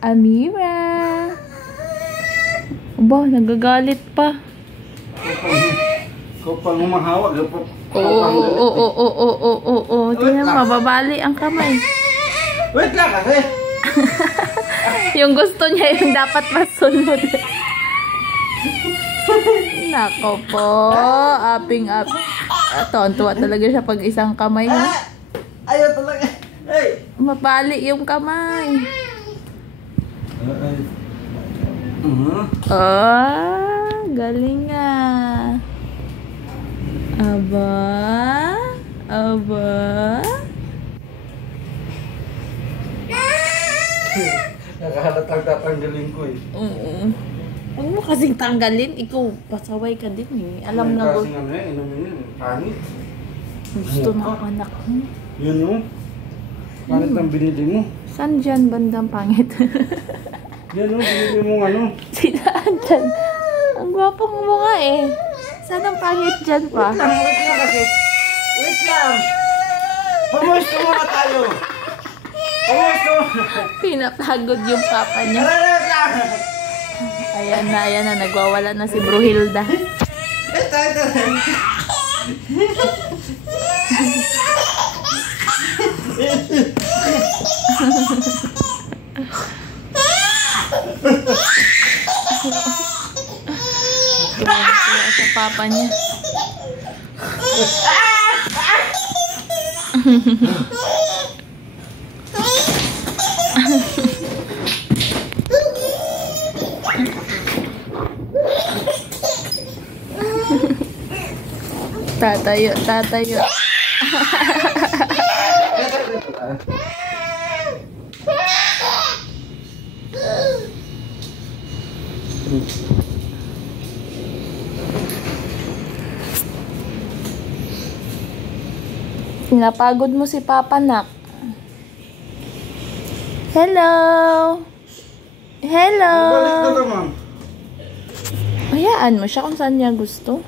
Amira. Aba, nagagalit pa. Ikaw pang humahawag. Oo. Tingnan, mababali ang kamay. Wait lang kasi. Yung gusto niya yung dapat masunod. Nako po. Aping-up. Tuwa talaga siya pag isang kamay niya. Ayaw talaga. Hey. Mabali yung kamay. Galing nga. Aba. Nakahalatang tatanggalin ko eh. Huwag mo kasing tanggalin. Ikaw, pasaway ka din eh. Alam na ba? Kasi nga inumin yun. Pangit. Gusto ng anak mo. Yun yung pangit ang binili mo. Saan dyan bandang pangit? Yan yung binili mo ano. Sinaan dyan? Ang gwapong mo nga eh. Saan ang pangit dyan pa? Wait lang kasi. Wait lang. Pumusto muna tayo. Pumusto. Pinapagod yung papa niya. Wait lang. Ayan na. Nagwawala na si Bruhilda. Ito. Tuwa sa papa niya. Tatayo. Pinapagod mo si Papa, nak. Hello. Balik na naman. Hayaan mo siya kung saan niya gusto.